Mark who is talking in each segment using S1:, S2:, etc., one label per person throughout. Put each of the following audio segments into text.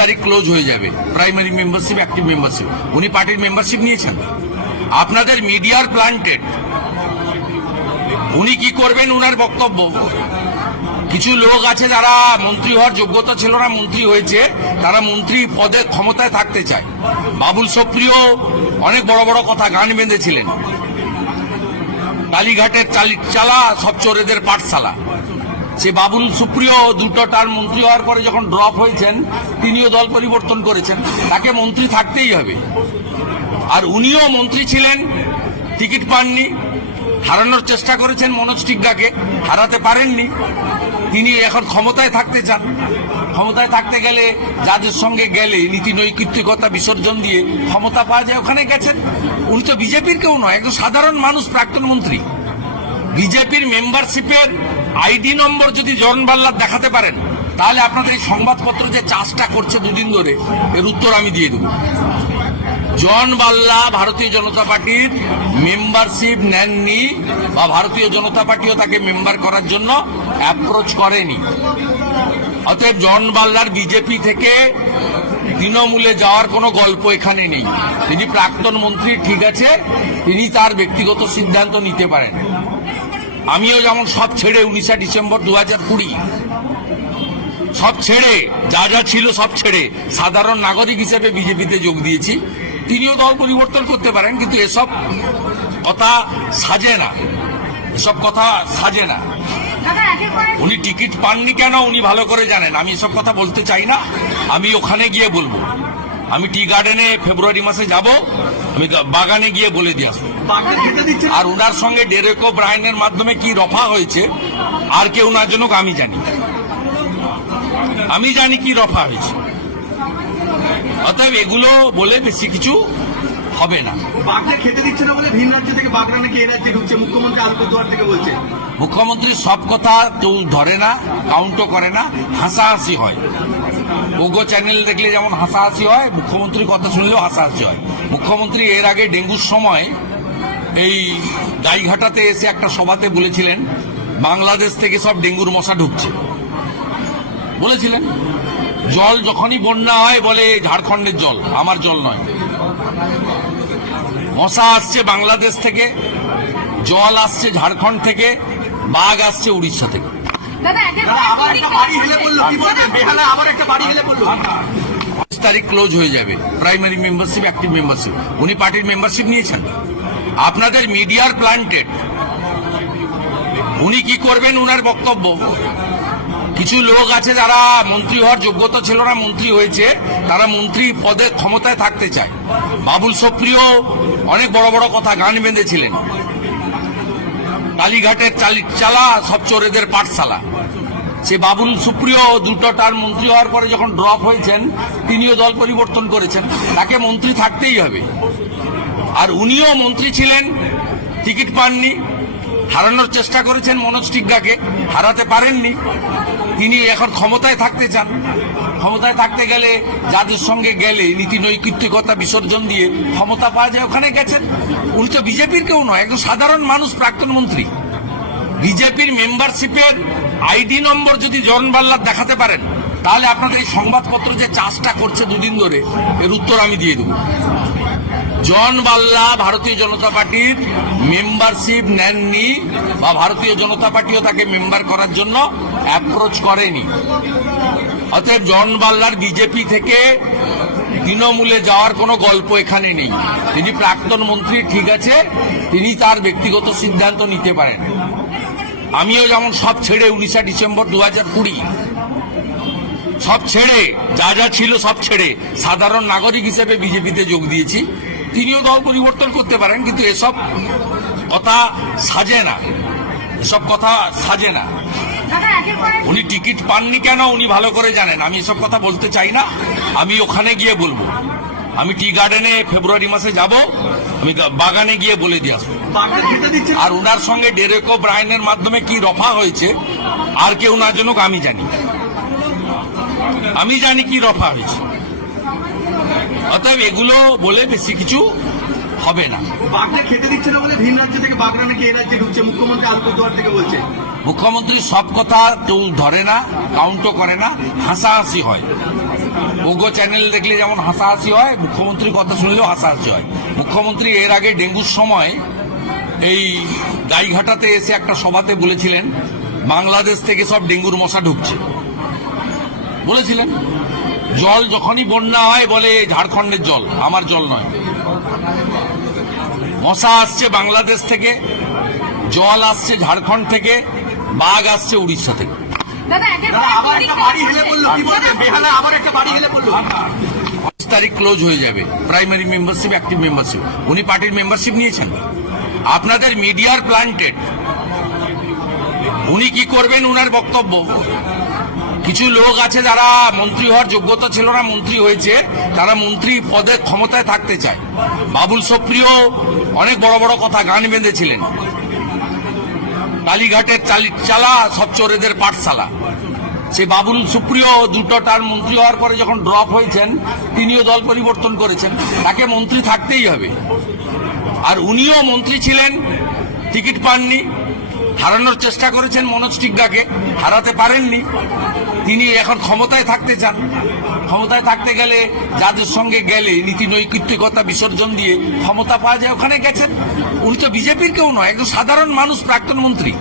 S1: তারিখ ক্লোজ হয়ে যাবে। প্রাইমারি মেম্বারশিপ অ্যাক্টিভ মেম্বারশিপ উনি পার্টির মেম্বারশিপ নিয়েছেন। আপনাদের মিডিয়ার প্লান্টেড উনি কি করবেন? উনার বক্তব্য। কিছু লোক আছে যারা মন্ত্রী হওয়ার যোগ্যতা ছিল না, মন্ত্রী হয়েছে। তারা মন্ত্রী পদে ক্ষমতায় থাকতে চায়। বাবুল সুপ্রিয় অনেক বড় বড় কথা গান বেঁধেছিলেন। কালীঘাটের চালি, সব চোরেদের পাঠশালা। সে বাবুল সুপ্রিয় দুটো টার্ম মন্ত্রী হওয়ার পরে যখন ড্রপ হয়েছেন, তিনিও দল পরিবর্তন করেছেন। তাকে মন্ত্রী থাকতেই হবে। আর উনিও মন্ত্রী ছিলেন, টিকিট পাননি, হারানোর চেষ্টা করেছেন মনোজ টিগ্গাকে হারাতে পারেননি। তিনি এখন ক্ষমতায় থাকতে চান। ক্ষমতায় থাকতে গেলে যাদের সঙ্গে গেলে নীতি নৈতিকতা বিসর্জন দিয়ে ক্ষমতা পাওয়া যায়, ওখানে গেছেন। উনি তো বিজেপির কেউ নয়, একজন সাধারণ মানুষ, প্রাক্তন মন্ত্রী। বিজেপির মেম্বারশিপের আইডি নম্বর যদি জন বাল্লার দেখাতে পারেন, তাহলে আপনাদের এই সংবাদপত্র যে চাষটা করছে দুদিন ধরে, এর উত্তর আমি দিয়ে দেবো। জন বাল্লা ভারতীয় জনতা পার্টির মেম্বারশিপ নেননি বা ভারতীয় জনতা পার্টিও তাকে মেম্বার করার জন্য অ্যাপ্রোচ করেনি। অতএব জন বাল্লার বিজেপি থেকে তৃণমূলে যাওয়ার কোনো গল্প এখানে নেই। তিনি প্রাক্তন মন্ত্রী, ঠিক আছে, তিনি তার ব্যক্তিগত সিদ্ধান্ত নিতে পারেন। আমিও যেমন সব ছেড়ে উনিশে ডিসেম্বর দু হাজার কুড়ি, সব ছেড়ে, যা যা ছিল সব ছেড়ে সাধারণ নাগরিক হিসেবে বিজেপিতে যোগ দিয়েছি। তিনিও দল পরিবর্তন করতে পারেন, কিন্তু এসব কথা সাজে না। এসব কথা সাজে না। উনি টিকিট পাননি কেন? উনি ভালো করে জানেন। আমি এসব কথা বলতে চাই না। আমি ওখানে গিয়ে বলব। আমি টি গার্ডেনে ফেব্রুয়ারি মাসে যাব। আমি বাগানে গিয়ে বলে দিয়ে আসব। আর ওনার সঙ্গে ডেরেকো ব্রায়নের মাধ্যমে কি রফা হয়েছে, আর কেউ না জানুক, আমি জানি। আমি জানি কি রফা হয়েছে। অতএব এগুলো বলে বেশি কিছু হবে না।
S2: বাগদা খেতে দিচ্ছে না বলে ভিন রাজ্য থেকে বাগদা নাকি এ রাজ্যে ঢুকছে? মুখ্যমন্ত্রী আলিপুরদুয়ার থেকে বলছে।
S1: মুখ্যমন্ত্রী সব কথা কেউ ধরে না কাউন্টও করে না হাসাহাসি হয়। ওগো চ্যানেল দেখলে যেমন হাসাহাসি হয় মুখ্যমন্ত্রীর কথা শুনলেও হাসাহাসি হয়। মুখ্যমন্ত্রী এর আগে ডেঙ্গুর সময় এই গাইঘাটাতে এসে একটা সভাতে বলেছিলেন বাংলাদেশ থেকে সব ডেঙ্গুর মশা ঢুকছে। বলেছিলেন জল যখনই বন্যা হয় বলে ঝাড়খণ্ডের জল আমার জল নয়। মশা আসছে বাংলাদেশ থেকে জল আসছে ঝাড়খণ্ড থেকে বাঘ আসছে উড়িষ্যা থেকে। তারিখ ক্লোজ হয়ে যাবে প্রাইমারি মেম্বারশিপ অ্যাক্টিভ মেম্বারশিপ উনি পার্টির মেম্বারশিপ নিয়েছেন। আপনাদের মিডিয়ার প্লান্টেড উনি কি করবেন উনার বক্তব্য? কিছু লোক আছে যারা মন্ত্রী হওয়ার যোগ্যতা ছিল না, মন্ত্রী হয়েছে। তারা মন্ত্রী পদে ক্ষমতায় থাকতে চায়। বাবুল সুপ্রিয় অনেক বড় বড় কথা গান বেঁধেছিলেন। কালীঘাটের চালি সব চোরেদের পাঠশালা। সে বাবুল সুপ্রিয় দুটো টার্ম মন্ত্রী হওয়ার পরে যখন ড্রপ হয়েছেন, তিনিও দল পরিবর্তন করেছেন। তাকে মন্ত্রী থাকতেই হবে। আর উনিও মন্ত্রী ছিলেন, টিকিট পাননি। হারানোর চেষ্টা করেছেন মনোজ টিগ্গাকে, হারাতে পারেননি। তিনি এখন ক্ষমতায় থাকতে চান। ক্ষমতায় থাকতে গেলে যাদের সঙ্গে গেলে নীতি নৈতিকতা বিসর্জন দিয়ে ক্ষমতা পাওয়া যায়, ওখানে গেছেন। উনি তো বিজেপির কেউ নয়, একজন সাধারণ মানুষ, প্রাক্তন মন্ত্রী। বিজেপির মেম্বারশিপের আইডি নম্বর যদি জন বাল্লার দেখাতে পারেন, তাহলে আপনাদের এই সংবাদপত্র যে চাষটা করছে দুদিন ধরে, এর উত্তর আমি দিয়ে দেবো। জন বাল্লা ভারতীয় জনতা পার্টির মেম্বারশিপ নেননি বা ভারতীয় জনতা পার্টিও তাকে মেম্বার করার জন্য অ্যাপ্রোচ করেনি। অতএব জন বাল্লার বিজেপি থেকে তৃণমূলে যাওয়ার কোনো গল্প এখানে নেই। তিনি প্রাক্তন মন্ত্রী, ঠিক আছে, তিনি তার ব্যক্তিগত সিদ্ধান্ত নিতে পারেন। আমিও যেমন সব ছেড়ে উনিশে ডিসেম্বর দু হাজার কুড়ি, সব ছেড়ে, যা যা ছিল সব ছেড়ে, সাধারণ নাগরিক হিসেবে বিজেপিতে যোগ দিয়েছি। তিনিও দল পরিবর্তন করতে পারেন কিন্তু এসব কথা সাজে না। এসব কথা সাজে না। উনি টিকিট পাননি কেন? উনি ভালো করে জানেন। আমি এসব কথা বলতে চাই না। আমি ওখানে গিয়ে বলব। আমি টি গার্ডেনে ফেব্রুয়ারি মাসে যাব। আমি বাগানে গিয়ে বলে দিয়ে আসব। আর ওনার সঙ্গে ডেরেকো ব্রায়নের মাধ্যমে কি রফা হয়েছে আর কেউ না জানুক আমি জানি। আমি জানি কি রফা হয়েছে। অতএব এগুলো বলে বেশি কিছু হবে না।
S2: বাগদা খেতে দিচ্ছে না বলে ভিন রাজ্য থেকে বাগদা নাকি এ রাজ্যে ঢুকছে? মুখ্যমন্ত্রী আলিপুরদুয়ার থেকে বলছে।
S1: মুখ্যমন্ত্রী সব কথা কেউ ধরে না কাউন্টও করে না হাসাহাসি হয়। ওগো চ্যানেল দেখলে যেমন হাসাহাসি হয় মুখ্যমন্ত্রীর কথা শুনলেও হাসাহাসি হয়। মুখ্যমন্ত্রী এর আগে ডেঙ্গুর সময় এই গাইঘাটাতে এসে একটা সভাতে বলেছিলেন বাংলাদেশ থেকে সব ডেঙ্গুর মশা ঢুকছে। বলেছিলেন? জল যখনই বন্যা হয় বলে ঝাড়খণ্ডের জল আমার জল নয়। মশা আসছে বাংলাদেশ থেকে জল আসছে ঝাড়খণ্ড থেকে বাঘ আসছে উড়িষ্যা থেকে। তারিখ ক্লোজ হয়ে যাবে প্রাইমারি মেম্বারশিপ অ্যাক্টিভ মেম্বারশিপ উনি পার্টির মেম্বারশিপ নিয়েছেন। আপনাদের মিডিয়ার প্লান্টেড উনি কি করবেন উনার বক্তব্য? কিছু লোক আছে যারা মন্ত্রী হওয়ার যোগ্যতা ছিল না, মন্ত্রী হয়েছে, তারা মন্ত্রী পদে ক্ষমতায় থাকতে চায়। বাবুল সুপ্রিয় অনেক বড় বড় কথা গান বেঁধেছিলেন। কালীঘাটের চালি- সব চোরেদের পাঠশালা। সেই বাবুল সুপ্রিয় দুটো টার্ম মন্ত্রী হওয়ার পরে যখন ড্রপ হয়েছেন, তিনিও দল পরিবর্তন করেছেন। তাকে মন্ত্রী থাকতেই হবে। আর উনিও মন্ত্রী ছিলেন, টিকিট পাননি। হারানোর চেষ্টা করেছেন মনোজ টিগ্গাকে হারাতে পারেননি। তিনি এখন ক্ষমতায় থাকতে চান। ক্ষমতায় থাকতে গেলে যাদের সঙ্গে গেলে নীতি নৈতিকতা বিসর্জন দিয়ে ক্ষমতা পাওয়া যায়, ওখানে গেছেন। উনি তো বিজেপির কেউ নয়, একজন সাধারণ মানুষ, প্রাক্তন মন্ত্রী।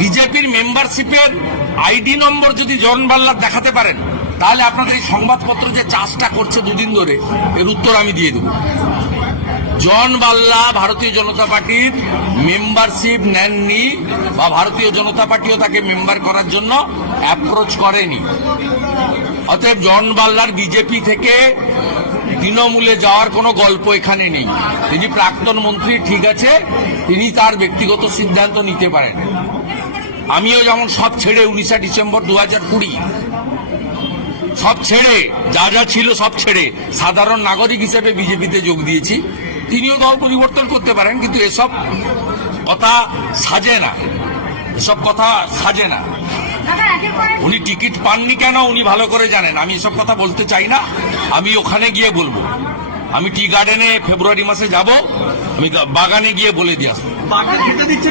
S1: বিজেপির মেম্বারশিপের আইডি নম্বর যদি জন বাল্লার দেখাতে পারেন, তাহলে আপনাদের এই সংবাদপত্র যে চাষটা করছে দুদিন ধরে, এর উত্তর আমি দিয়ে দেবো। জন বাল্লা ভারতীয় জনতা পার্টির মেম্বারশিপ নেননি বা ভারতীয় জনতা পার্টিও তাকে মেম্বার করার জন্য অ্যাপ্রোচ করেনি। অতএব জন বাল্লার বিজেপি থেকে তৃণমূলে যাওয়ার কোনো গল্প এখানে নেই। তিনি প্রাক্তন মন্ত্রী, ঠিক আছে, তিনি তার ব্যক্তিগত সিদ্ধান্ত নিতে পারেন। আমিও যেমন সব ছেড়ে উনিশে ডিসেম্বর দু হাজার কুড়ি, সব ছেড়ে, যা যা ছিল সব ছেড়ে, সাধারণ নাগরিক হিসেবে বিজেপিতে যোগ দিয়েছি। তিনিও দল পরিবর্তন করতে পারেন, কিন্তু এসব কথা সাজে না। এসব কথা সাজে না। উনি টিকিট পাননি কেন, উনি ভালো করে জানেন। আমি এসব কথা বলতে চাই না, আমি ওখানে গিয়ে বলব। আমি টি গার্ডেনে ফেব্রুয়ারি মাসে যাব, আমি বাগানে গিয়ে বলে দিয়ে আসব।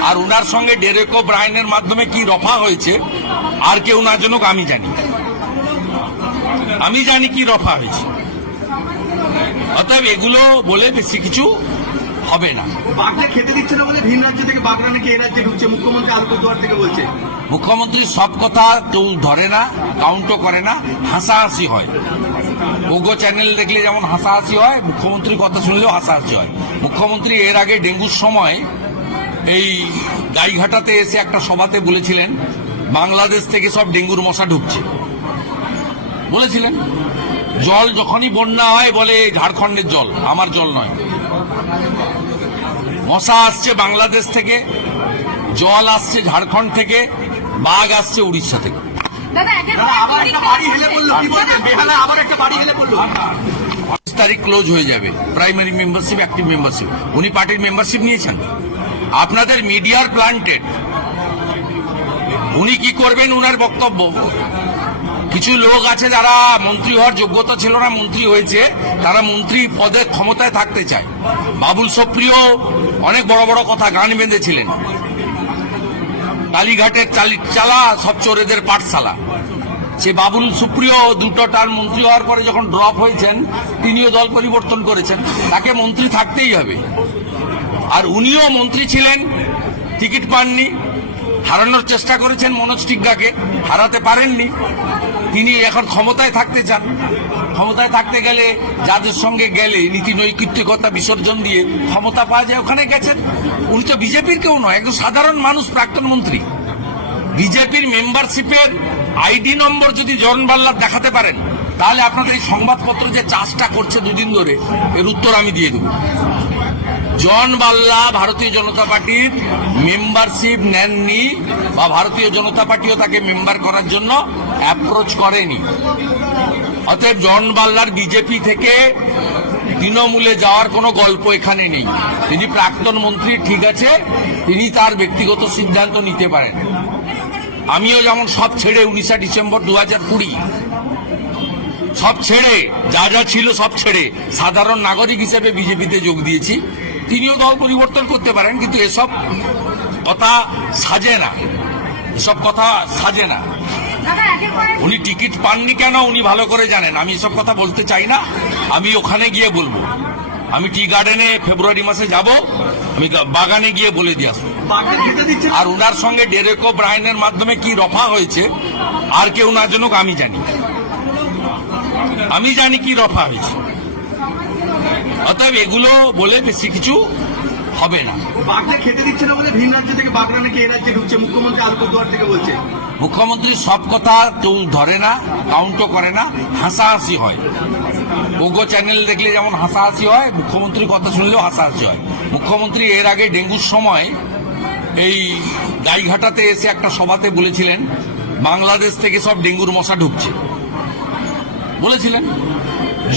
S1: আর ওনার সঙ্গে ডেরেকো ব্রাইনের মাধ্যমে কি রফা হয়েছে, আর কেউ না জানুক, আমি জানি। আমি জানি কি রফা হয়েছে। অতএব এগুলো বলে বেশি কিছু হবে না।
S2: বাঘটা খেতে দিচ্ছে না বলে ভিন রাজ্য থেকে বাগরা নাকি এ রাজ্যে ঢুকছে? মুখ্যমন্ত্রী আলিপুরদুয়ার থেকে বলছে।
S1: মুখ্যমন্ত্রী সব কথা কেউ ধরে না কাউন্টও করে না হাসাহাসি হয়। ওগো চ্যানেল দেখলে যেমন হাসাহাসি হয় মুখ্যমন্ত্রীর কথা শুনলেও হাসাহাসি হয়। মুখ্যমন্ত্রী এর আগে ডেঙ্গুর সময় এই গাইঘাটাতে এসে একটা সভাতে বলেছিলেন বাংলাদেশ থেকে সব ডেঙ্গুর মশা ঢুকছে। বলেছিলেন। জল যখনই বন্যা হয় বলে ঝাড়খণ্ডের জল আমার জল নয়। মশা আসছে বাংলাদেশ থেকে জল আসছে ঝাড়খণ্ড থেকে বাঘ আসছে উড়িষ্যা থেকে। তারিখ ক্লোজ হয়ে যাবে প্রাইমারি মেম্বারশিপ অ্যাক্টিভ মেম্বারশিপ উনি পার্টির মেম্বারশিপ নিয়েছেন। আপনাদের মিডিয়ার প্লান্টেড উনি কি করবেন উনার বক্তব্য? কিছু লোক আছে যারা মন্ত্রী হওয়ার যোগ্যতা ছিল না, মন্ত্রী হয়েছে, তারা মন্ত্রী পদে ক্ষমতায় থাকতে চায়। বাবুল সুপ্রিয় অনেক বড় বড় কথা গান বেঁধেছিলেন। কালীঘাটের চালি- সব চোরেদের পাঠশালা। সে বাবুল সুপ্রিয় দুটো টার্ম মন্ত্রী হওয়ার পরে যখন ড্রপ হয়েছেন, তিনিও দল পরিবর্তন করেছেন। তাকে মন্ত্রী থাকতেই হবে। আর উনিও মন্ত্রী ছিলেন, টিকিট পাননি। হারানোর চেষ্টা করেছেন মনোজ টিগ্গাকে, হারাতে পারেননি। তিনি এখন ক্ষমতায় থাকতে চান। ক্ষমতায় থাকতে গেলে যাদের সঙ্গে গেলে নীতি নৈতিকতা বিসর্জন দিয়ে ক্ষমতা পাওয়া যায়, ওখানে গেছেন। উনি তো বিজেপির কেউ নয়, একজন সাধারণ মানুষ, প্রাক্তন মন্ত্রী। বিজেপির মেম্বারশিপের আইডি নম্বর যদি জন বাল্লার দেখাতে পারেন, তাহলে আপনাদের এই সংবাদপত্র যে চাষটা করছে দুদিন ধরে, এর উত্তর আমি দিয়ে দেবো। জন বাল্লা ভারতীয় জনতা পার্টির মেম্বারশিপ নেননি বা ভারতীয় জনতা পার্টিও তাকে মেম্বার করার জন্য অ্যাপ্রোচ করেনি। অতএব জন বাল্লার বিজেপি থেকে তৃণমূলে যাওয়ার কোনো গল্প এখানে নেই। তিনি প্রাক্তন মন্ত্রী, ঠিক আছে, তিনি তার ব্যক্তিগত সিদ্ধান্ত নিতে পারেন। আমিও যেমন সব ছেড়ে উনিশে ডিসেম্বর দু হাজার কুড়ি। সব ছেড়ে, যা যা ছিল সব ছেড়ে, সাধারণ নাগরিক হিসেবে বিজেপিতে যোগ দিয়েছি। তিনিও দল পরিবর্তন করতে পারেন, কিন্তু এসব কথা সাজে না। এসব কথা সাজে না। উনি টিকিট পাননি কেন, উনি ভালো করে জানেন। আমি এসব কথা বলতে চাই না। আমি ওখানে গিয়ে বলব। আমি টি গার্ডেনে ফেব্রুয়ারি মাসে যাব। আমি বাগানে গিয়ে বলে দিয়ে আসব। আর ওনার সঙ্গে ডেরেকো ব্রায়নের মাধ্যমে কি রফা হয়েছে, আর কেউ না জানুক, আমি জানি। আমি জানি কি রফা হয়েছে। অতএব এগুলো বলে বেশি কিছু হবে না।
S2: বাগদা খেতে দিচ্ছে না বলে ভিন রাজ্য থেকে বাগড়া নাকি এ রাজ্যে ঢুকছে? মুখ্যমন্ত্রী আলিপুরদুয়ার থেকে বলছে।
S1: মুখ্যমন্ত্রী সব কথা কেউ ধরে না কাউন্টও করে না হাসাহাসি হয়। ওগো চ্যানেল দেখলে যেমন হাসাহাসি হয় মুখ্যমন্ত্রীর কথা শুনলেও হাসাহাসি হয়। মুখ্যমন্ত্রী এর আগে ডেঙ্গুর সময় এই গাইঘাটাতে এসে একটা সভাতে বলেছিলেন বাংলাদেশ থেকে সব ডেঙ্গুর মশা ঢুকছে। বলেছিলেন।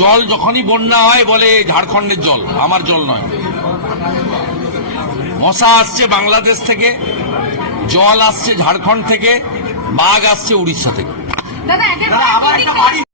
S1: জল যখনই বন্যা হয় বলে ঝাড়খণ্ডের জল আমার জল নয়। মশা আসছে বাংলাদেশ থেকে জল আসছে ঝাড়খণ্ড থেকে বাঘ আসছে উড়িষ্যা থেকে।